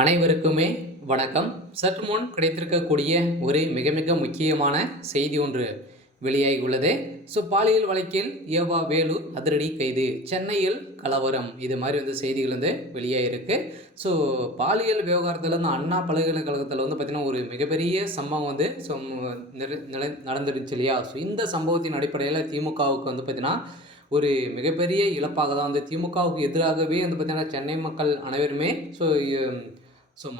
அனைவருக்குமே வணக்கம். சற்று முன் கிடைத்திருக்கக்கூடிய ஒரு மிக மிக முக்கியமான செய்தி ஒன்று வெளியாகி உள்ளது. பாலியல் வழக்கில் ஏவா வேலு அதிரடி கைது, சென்னையில் கலவரம், இது மாதிரி செய்திகள் வெளியாகிருக்கு. ஸோ பாலியல் விவகாரத்தில் அண்ணா பல்கலைக்கழகத்தில் பார்த்தீங்கன்னா ஒரு மிகப்பெரிய சம்பவம் நடந்துருச்சு இல்லையா? ஸோ இந்த சம்பவத்தின் அடிப்படையில் திமுகவுக்கு பார்த்தீங்கன்னா ஒரு மிகப்பெரிய இழப்பாக தான் திமுகவுக்கு எதிராகவே பார்த்தீங்கன்னா சென்னை மக்கள் அனைவருமே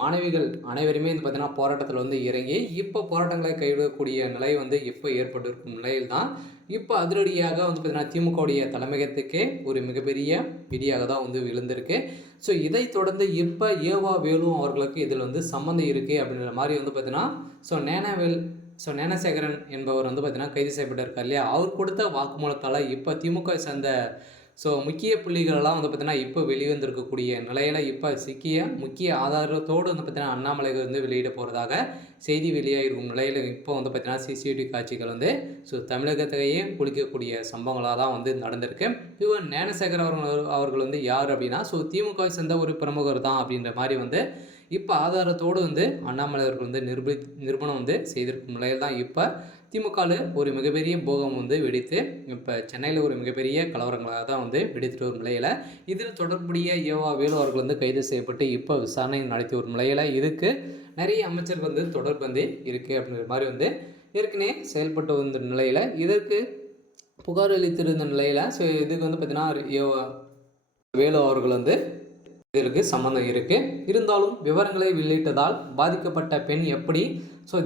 மாணவிகள் அனைவருமே பார்த்தீங்கன்னா போராட்டத்தில் இறங்கி இப்போ போராட்டங்களை கைவிடக்கூடிய நிலை இப்போ ஏற்பட்டிருக்கும் நிலையில் தான் இப்போ அதிரடியாக பார்த்தீங்கன்னா திமுகவுடைய தலைமையகத்துக்கே ஒரு மிகப்பெரிய பிடியாக தான் விழுந்திருக்கு. ஸோ இதை தொடர்ந்து இப்போ ஏவா வேலு அவர்களுக்கு இதில் சம்மந்தம் இருக்குது அப்படின்ற மாதிரி பார்த்தீங்கன்னா ஞானசேகரன் என்பவர் பார்த்தீங்கன்னா கைது செய்யப்பட்டிருக்கார் இல்லையா? அவர் கொடுத்த வாக்குமூலத்தால் இப்போ திமுக சேர்ந்த முக்கிய புள்ளிகளெல்லாம் பார்த்தீங்கன்னா இப்போ வெளிவந்திருக்கக்கூடிய நிலையில் இப்போ சிக்கிய முக்கிய ஆதாரத்தோடு பார்த்தீங்கன்னா அண்ணாமலை வெளியிட போகிறதாக செய்தி வெளியாகிருக்கும் நிலையில் இப்போ பார்த்தீங்கன்னா சிசிடிவி காட்சிகள் தமிழகத்தையே குளிக்கக்கூடிய சம்பவங்களாக தான் நடந்திருக்கு. இவர் ஞானசேகர் அவர்கள் யார் அப்படின்னா திமுகவை சேர்ந்த ஒரு பிரமுகர் தான் அப்படின்ற மாதிரி இப்போ ஆதாரத்தோடு அண்ணாமலை அவர்கள் நிரூபணம் செய்திருக்கும் நிலையில் தான் இப்போ திமுகவில் ஒரு மிகப்பெரிய போகம் வெடித்து இப்போ சென்னையில் ஒரு மிகப்பெரிய கலவரங்களாக தான் வெடித்துட்டு வரும் நிலையில் இதில் தொடர்புடைய ஏவா வேலு அவர்கள் கைது செய்யப்பட்டு இப்போ விசாரணை நடத்தி வரும் நிலையில் இதுக்கு நிறைய அமைச்சர்கள் தொடர்பு இருக்குது அப்படிங்கிற மாதிரி ஏற்கனவே செயல்பட்டு வந்த நிலையில் இதற்கு புகார் அளித்திருந்த நிலையில் ஸோ இதுக்கு பார்த்தீங்கன்னா ஏவா வேலு அவர்கள் இதற்கு சம்மந்தம் இருக்குது. இருந்தாலும் விவரங்களை வெளியிட்டதால் பாதிக்கப்பட்ட பெண் எப்படி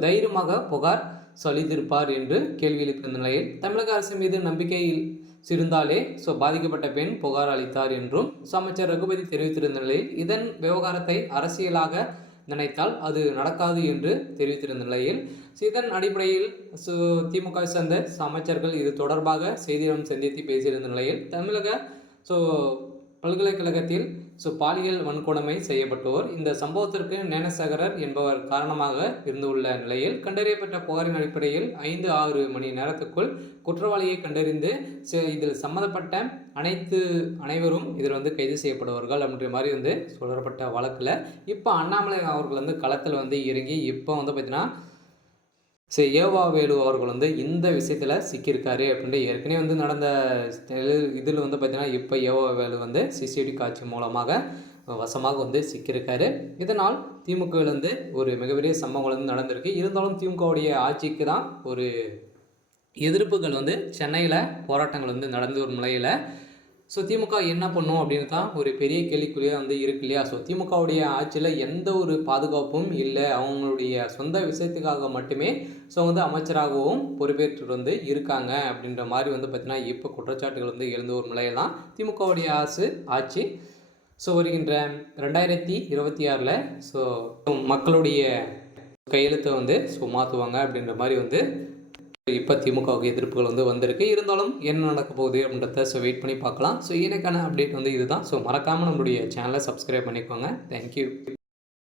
தைரியமாக புகார் அளித்திருப்பார் என்று கேள்வி எழுப்பிய நிலையில் தமிழக அரசு மீது நம்பிக்கை இருந்தாலே பாதிக்கப்பட்ட பெண் புகார் அளித்தார் என்றும் அமைச்சர் ரகுபதி தெரிவித்திருந்த நிலையில் இதன் விவகாரத்தை அரசியலாக நினைத்தால் அது நடக்காது என்று தெரிவித்திருந்த நிலையில் இதன் அடிப்படையில் திமுக சேர்ந்த அமைச்சர்கள் இது தொடர்பாக செய்தியிடம் சந்தித்து பேசியிருந்த நிலையில் தமிழக பல்கலைக்கழகத்தில் பாலியல் வன்கொடுமை செய்யப்பட்டோர் இந்த சம்பவத்திற்கு ஞானசேகரர் என்பவர் காரணமாக இருந்துள்ள நிலையில் கண்டறியப்பட்ட புகாரின் அடிப்படையில் 5-6 மணி நேரத்துக்குள் குற்றவாளியை கண்டறிந்து இதில் சம்மந்தப்பட்ட அனைவரும் இதில் கைது செய்யப்படுவார்கள் அப்படின்ற மாதிரி சொல்லப்பட்ட வழக்கில் இப்போ அண்ணாமலை அவர்கள் களத்தில் இறங்கி இப்போ பார்த்தீங்கன்னா ஏவா வேலு அவர்கள் இந்த விஷயத்தில் சிக்கியிருக்காரு அப்படின்ட்டு ஏற்கனவே நடந்த இதில் பார்த்தீங்கன்னா இப்போ ஏவா வேலு சிசிடிவி காட்சி மூலமாக வசமாக சிக்கியிருக்காரு. இதனால் திமுகவில் ஒரு மிகப்பெரிய சம்பவங்கள் நடந்திருக்கு. இருந்தாலும் திமுகவுடைய ஆட்சிக்கு தான் ஒரு எதிர்ப்புகள் சென்னையில் போராட்டங்கள் நடந்து வரும் நிலையில் திமுக என்ன பண்ணும் அப்படின்னு தான் ஒரு பெரிய கேள்விக்குறியாக இருக்கு இல்லையா? திமுகவுடைய ஆட்சியில் எந்த ஒரு பாதுகாப்பும் இல்லை, அவங்களுடைய சொந்த விஷயத்துக்காக மட்டுமே அமைச்சராகவும் பொறுப்பேற்று இருக்காங்க அப்படின்ற மாதிரி பார்த்தீங்கன்னா இப்போ குற்றச்சாட்டுகள் எழுந்து ஒரு நிலையில் தான் திமுகவுடைய ஆட்சி வருகின்ற 2026 மக்களுடைய கையெழுத்தை மாற்றுவாங்க அப்படின்ற மாதிரி இப்போ திமுகவுக்கு எதிர்ப்புகள் வந்திருக்கு. இருந்தாலும் என்ன நடக்க போகுது அப்படின்றத வெயிட் பண்ணி பார்க்கலாம். எனக்கான அப்டேட் இதுதான். மறக்காமல் நம்மளுடைய சேனலை சப்ஸ்கிரைப் பண்ணிக்கோங்க. தேங்க்யூ.